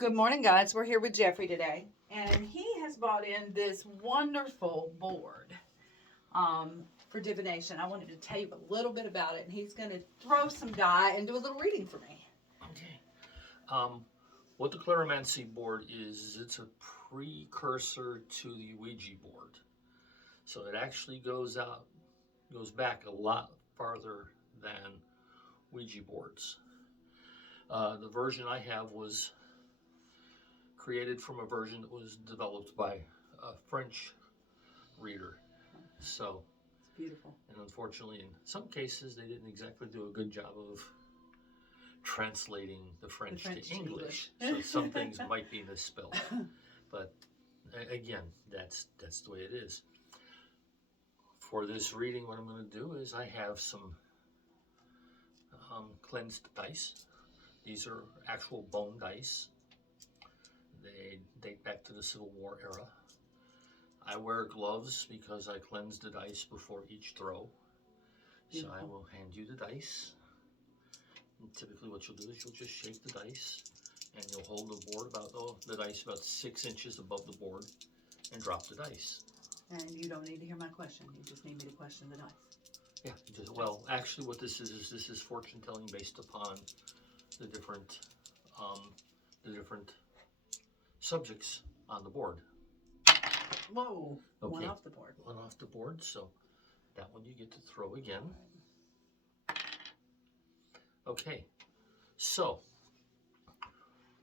Good morning, guys. We're here with Geoffrey today, and he has brought in this wonderful board for divination. I wanted to tell you a little bit about it, and he's going to throw some die and do a little reading for me. Okay. What the Cleromancy board is it's a precursor to the Ouija board. So it actually goes back a lot farther than Ouija boards. The version I have was created from a version that was developed by a French reader. So it's beautiful. And unfortunately, in some cases, they didn't exactly do a good job of translating the French to English. So some things might be misspelled. But again, that's the way it is. For this reading, what I'm going to do is I have some cleansed dice. These are actual bone dice. They date back to the Civil War era. I wear gloves because I cleanse the dice before each throw. Beautiful. So I will hand you the dice. And typically what you'll do is you'll just shake the dice and you'll hold the dice about 6 inches above the board and drop the dice. And you don't need to hear my question. You just need me to question the dice. Yeah, well, actually what this is fortune telling based upon the different subjects on the board. Whoa, okay. One off the board. One off the board, so that one you get to throw again. Okay, so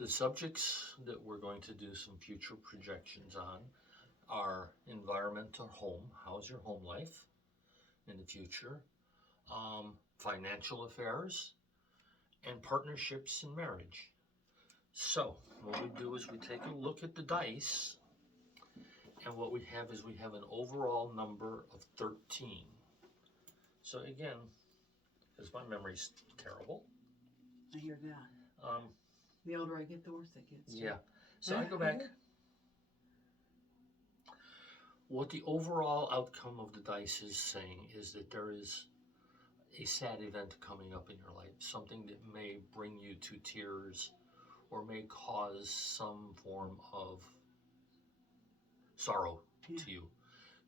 the subjects that we're going to do some future projections on are environment or home. How's your home life in the future? Financial affairs and partnerships and marriage. So what we do is we take a look at the dice, and what we have is we have an overall number of 13. So again, because my memory's terrible. I hear that. The older I get, the worse it gets. Yeah. So I go back. What the overall outcome of the dice is saying is that there is a sad event coming up in your life, something that may bring you to tears or may cause some form of sorrow to you.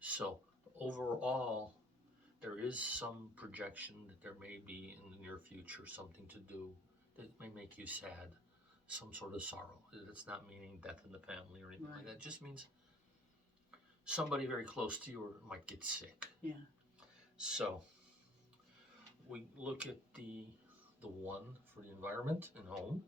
So overall, there is some projection that there may be in the near future something to do that may make you sad, some sort of sorrow. It's not meaning death in the family or anything like that. It just means somebody very close to you might get sick. Yeah. So we look at the one for the environment and home.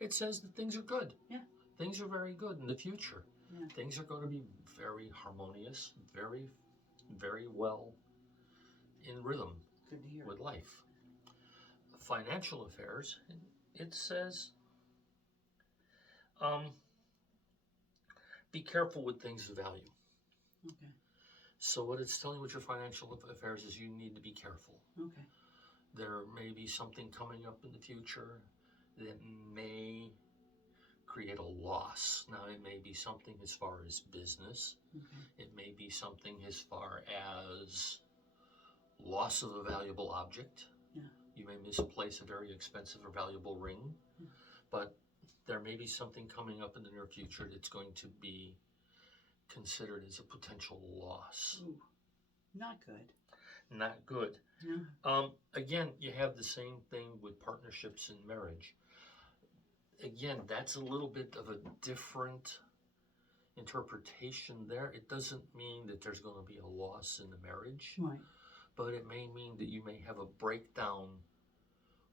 It says that things are good. Yeah. Things are very good in the future. Yeah. Things are going to be very harmonious, very, very well in rhythm with life. Financial affairs, it says, be careful with things of value. Okay. So what it's telling you with your financial affairs is you need to be careful. Okay. There may be something coming up in the future that may create a loss. Now, it may be something as far as business. Okay. It may be something as far as loss of a valuable object. Yeah. You may misplace a very expensive or valuable ring. Yeah. But there may be something coming up in the near future that's going to be considered as a potential loss. Ooh, not good. Not good. No. Again, you have the same thing with partnerships and marriage. Again, that's a little bit of a different interpretation there. It doesn't mean that there's going to be a loss in the marriage. Right. But it may mean that you may have a breakdown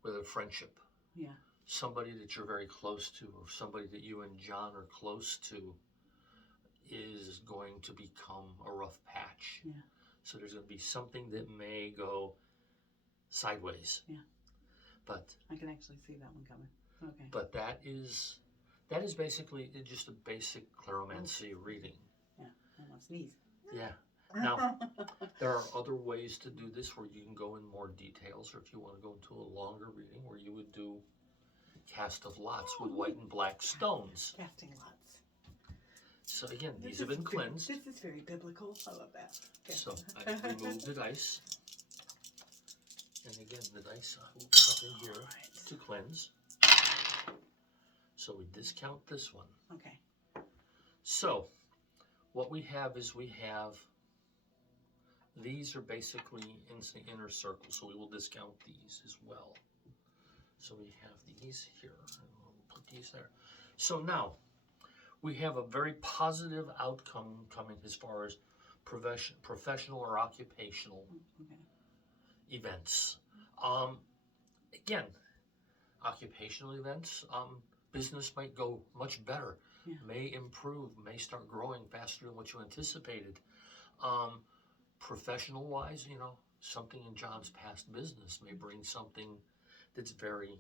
with a friendship. Yeah. Somebody that you're very close to, or somebody that you and John are close to, is going to become a rough patch. Yeah. So there's going to be something that may go sideways. Yeah. But I can actually see that one coming. Okay. But that is basically just a basic Cleromancy reading. Yeah. I almost sneeze. Yeah. Now, there are other ways to do this where you can go in more details, or if you want to go into a longer reading where you would do cast of lots with white and black stones. Casting lots. So again, these have been cleansed. This is very biblical. I love that. Okay. So I remove the dice. And again, the dice I will pop in here to cleanse. So we discount this one. Okay. So what we have is these are basically in the inner circle, so we will discount these as well. So we have these here, and we'll put these there. So now we have a very positive outcome coming as far as professional or occupational events. Again, occupational events, business might go much better, may improve, may start growing faster than what you anticipated. Professional wise, you know, something in John's past business may bring something that's very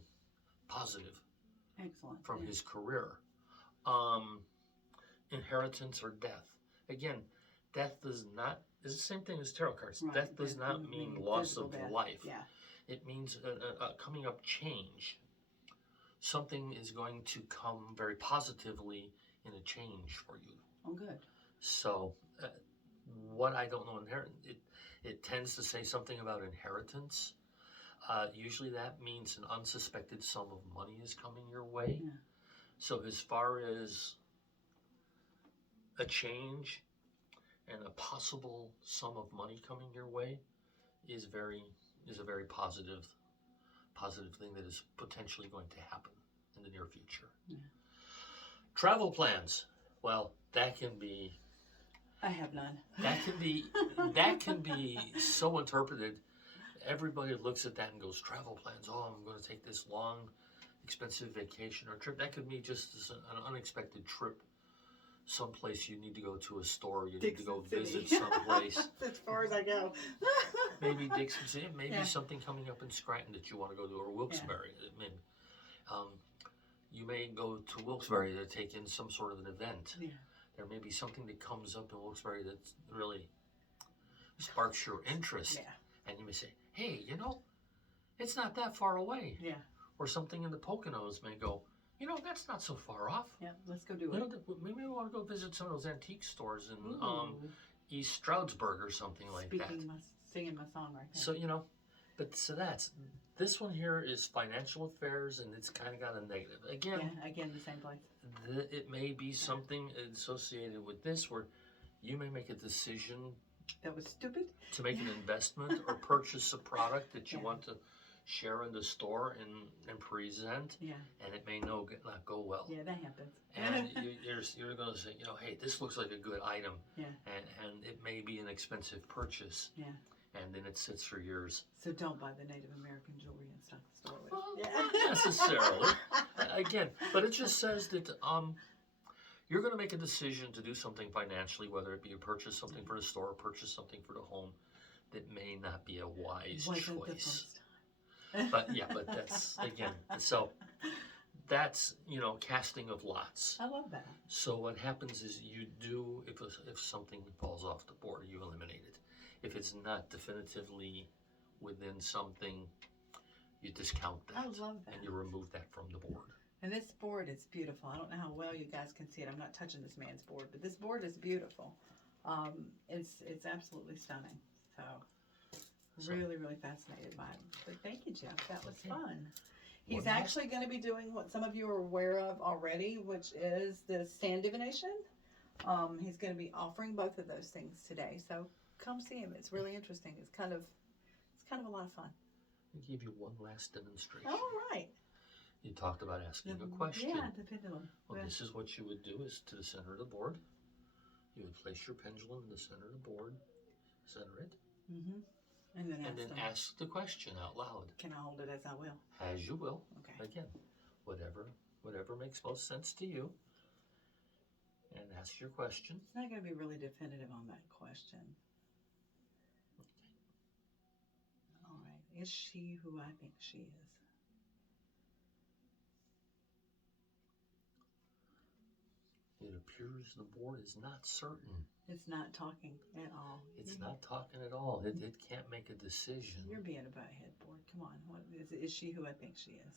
positive. Excellent. From his career. Inheritance or death. Again, death does not, is the same thing as tarot cards. Right. Death does not mean loss of death. life. Yeah. It means a coming up change. Something is going to come very positively in a change for you. Oh, good. So, what I don't know, it tends to say something about inheritance. Usually that means an unsuspected sum of money is coming your way. Yeah. So as far as a change and a possible sum of money coming your way is a very positive thing that is potentially going to happen in the near future. Yeah. Travel plans. Well, that can be. I have none. That can be so interpreted. Everybody looks at that and goes, travel plans. Oh, I'm going to take this long, expensive vacation or trip. That could be just an unexpected trip, someplace you need to go to a store, you need to go visit someplace. As far as I go. Maybe Dixon City, maybe something coming up in Scranton that you want to go to, or Wilkes-Barre. You may go to Wilkes-Barre to take in some sort of an event. Yeah. There may be something that comes up in Wilkes-Barre that really sparks your interest. Yeah. And you may say, hey, you know, it's not that far away. Yeah. Or something in the Poconos may go, you know, that's not so far off. Yeah, let's go do it. Maybe we want to go visit some of those antique stores in East Stroudsburg or something like that. Singing my song right there. So, you know, this one here is financial affairs, and it's kind of got a negative. Again, the same place. It may be something associated with this where you may make a decision that was stupid to make an investment or purchase a product that you want to share in the store and present, and it may not go well. Yeah, that happens. And you're going to say, you know, hey, this looks like a good item, and it may be an expensive purchase, and then it sits for years. So don't buy the Native American jewelry and stock the store with. Well, not necessarily. Again, but it just says that you're going to make a decision to do something financially, whether it be a purchase something for the store or purchase something for the home, that may not be a wise choice. But that's, again, so that's, you know, casting of lots. I love that. So what happens is you do, if something falls off the board, you eliminate it. If it's not definitively within something, you discount that. I love that. And you remove that from the board. And this board is beautiful. I don't know how well you guys can see it. I'm not touching this man's board, but this board is beautiful. It's absolutely stunning. So really, really fascinated by it. But thank you, Jeff. That was fun. He's actually going to be doing what some of you are aware of already, which is the stand divination. He's going to be offering both of those things today. So come see him. It's really interesting. It's kind of a lot of fun. I'll give you one last demonstration. All right. You talked about asking a question. Yeah, the pendulum. Well, this is what you would do is to the center of the board. You would place your pendulum in the center of the board, center it, and then ask the question out loud. Can I hold it as I will? As you will. Okay. Again, whatever makes most sense to you. And ask your question. It's not going to be really definitive on that question. Okay. All right. Is she who I think she is? It appears the board is not certain. It's not talking at all. It's not talking at all. It can't make a decision. You're being a butthead, board. Come on. What is she who I think she is?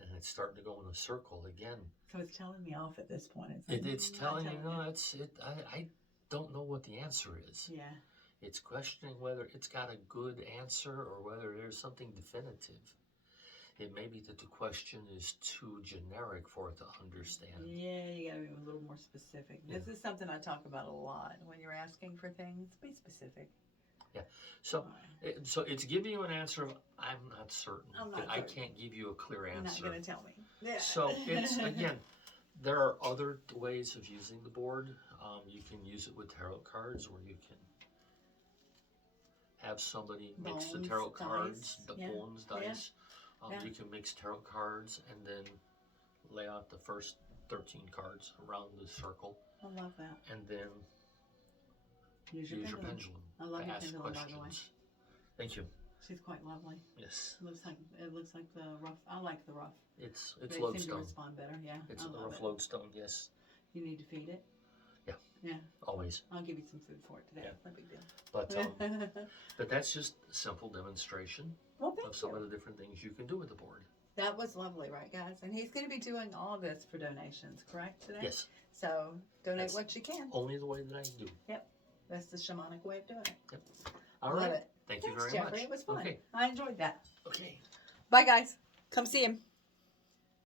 And it's starting to go in a circle again. So it's telling me off at this point. It's telling you, no, I don't know what the answer is. Yeah. It's questioning whether it's got a good answer or whether there's something definitive. It may be that the question is too generic for it to understand. Yeah, you gotta be a little more specific. This is something I talk about a lot when you're asking for things. Be specific. Yeah. So, so it's giving you an answer of I'm not certain. I'm not I certain. can't give you a clear You're not answer. gonna tell me. Yeah. So it's again, there are other ways of using the board. You can use it with tarot cards, or you can have somebody mix the Bones, tarot dice. cards, the Yeah. bones Yeah. dice. You can mix tarot cards and then lay out the first 13 cards around the circle, I love that. and then Use your pendulum. I love to your ask pendulum, questions. by the way. Thank you. She's quite lovely. Yes. It looks like the rough. I like the rough. It's They seem to lodestone. respond better. Yeah. It's I a love rough it. lodestone. Yes. You need to feed it. Yeah. Yeah. Always. I'll give you some food for it today. Yeah. No big deal. But that's just a simple demonstration Well, of thank some you. of the different things you can do with the board. That was lovely, right, guys? And he's going to be doing all this for donations, correct, today? Yes. So donate That's what you can. Only the way that I do. Yep. That's the shamanic way of doing it. Yep. All Love right. it. Thank you Thanks, very Geoffrey. much. It was fun. Okay. I enjoyed that. Okay. Bye, guys. Come see him.